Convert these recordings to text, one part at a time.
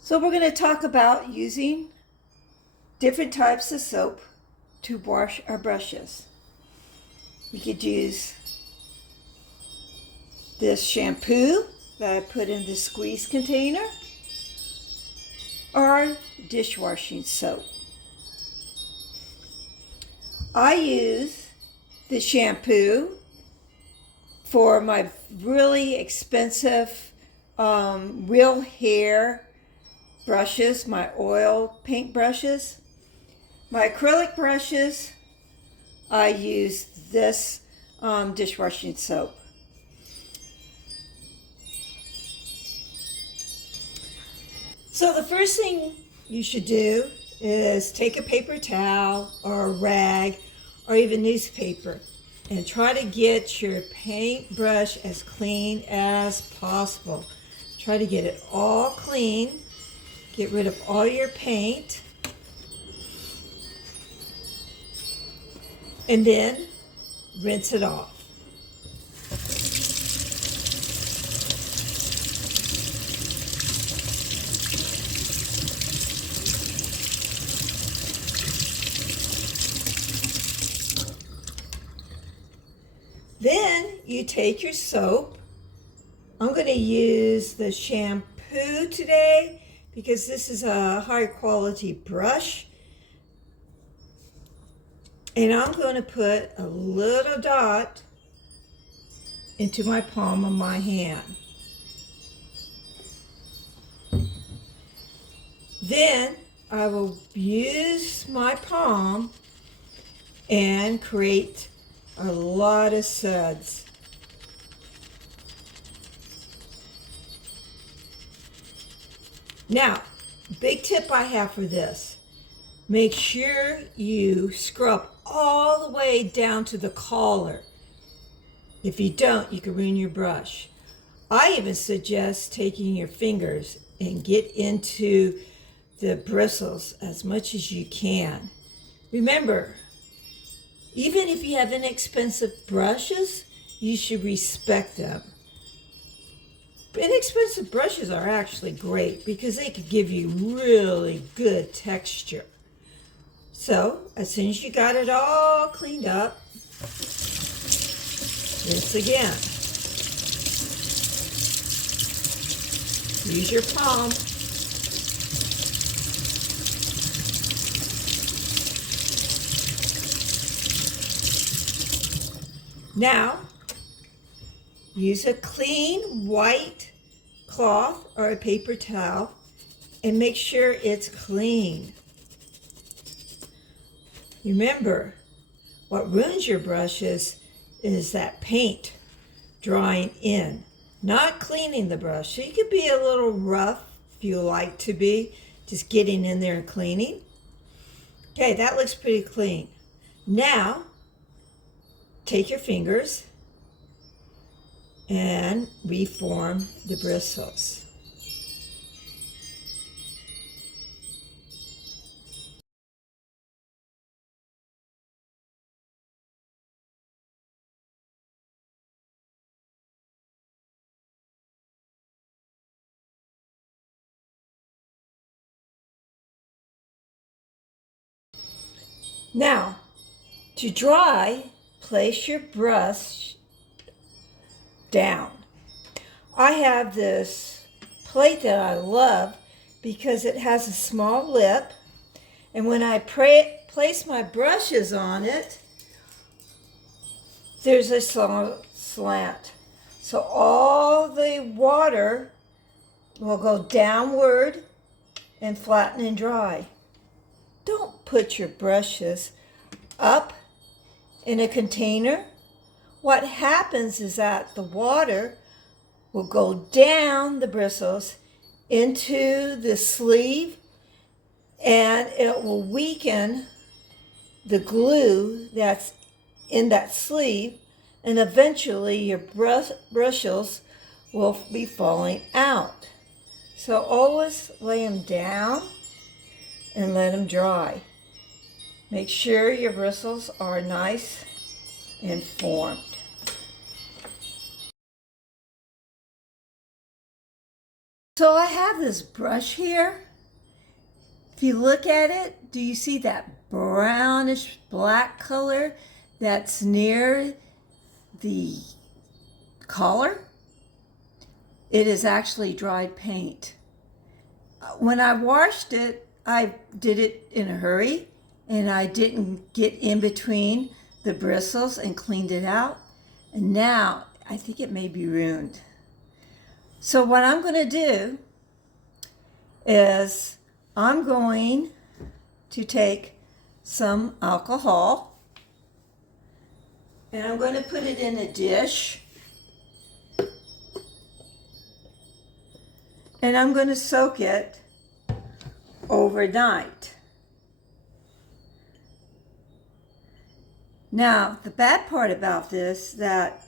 So we're going to talk about using different types of soap to wash our brushes. We could use this shampoo that I put in the squeeze container, or dishwashing soap. I use the shampoo for my really expensive real hair brushes, my oil paint brushes. My acrylic brushes, I use this dishwashing soap. So the first thing you should do is take a paper towel or a rag or even newspaper and try to get your paintbrush as clean as possible. Try to get it all clean. Get rid of all your paint. And then rinse it off. Then you take your soap. I'm going to use the shampoo today because this is a high quality brush. And I'm going to put a little dot into my palm of my hand. Then I will use my palm and create a lot of suds. Now, big tip I have for this. Make sure you scrub all the way down to the collar. If you don't, you can ruin your brush. I even suggest taking your fingers and get into the bristles as much as you can. Remember, even if you have inexpensive brushes, you should respect them. Inexpensive brushes are actually great because they could give you really good texture. So, as soon as you got it all cleaned up, rinse again. Use your palm. Now, use a clean white cloth or a paper towel and make sure it's clean. Remember, what ruins your brushes is that paint drying in, not cleaning the brush. So you could be a little rough if you like to be, just getting in there and cleaning. Okay, that looks pretty clean. Now, take your fingers and reform the bristles. Now, to dry, place your brush down. I have this plate that I love because it has a small lip, and when I place my brushes on it, there's a slant. So all the water will go downward and flatten and dry. Don't put your brushes up in a container. What happens is that the water will go down the bristles into the sleeve, and it will weaken the glue that's in that sleeve, and eventually your bristles will be falling out. So always lay them down and let them dry. Make sure your bristles are nice and formed. So I have this brush here. If you look at it, do you see that brownish black color that's near the collar? It is actually dried paint. When I washed it, I did it in a hurry and I didn't get in between the bristles and cleaned it out. And now I think it may be ruined. So what I'm going to do is I'm going to take some alcohol and I'm going to put it in a dish. And I'm going to soak it overnight. Now, the bad part about this is that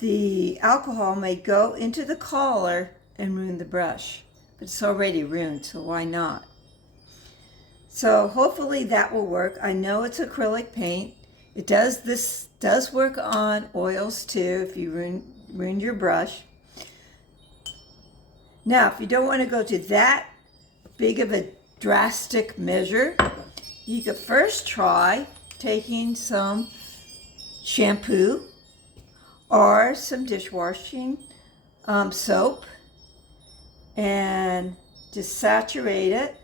the alcohol may go into the collar and ruin the brush. But it's already ruined, so why not? So hopefully that will work. I know it's acrylic paint. This does work on oils too if you ruin your brush. Now, if you don't want to go to that big of a drastic measure, you could first try taking some shampoo or some dishwashing soap and just saturate it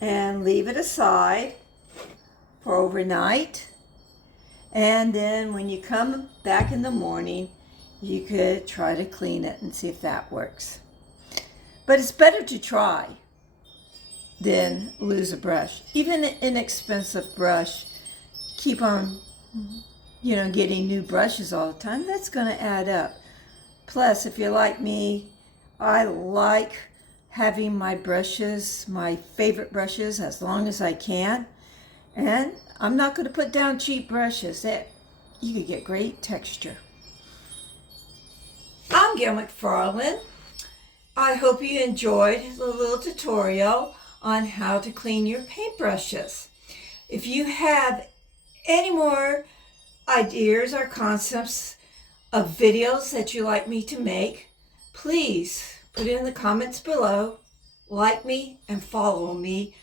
and leave it aside for overnight. And then when you come back in the morning, you could try to clean it and see if that works. But it's better to try than lose a brush. Even an inexpensive brush, keep on, getting new brushes all the time. That's going to add up. Plus, if you're like me, I like having my brushes, my favorite brushes, as long as I can. And I'm not going to put down cheap brushes. You could get great texture. I'm Gail McFarland. I hope you enjoyed the little tutorial on how to clean your paintbrushes. If you have any more ideas or concepts of videos that you'd like me to make, please put it in the comments below, like me, and follow me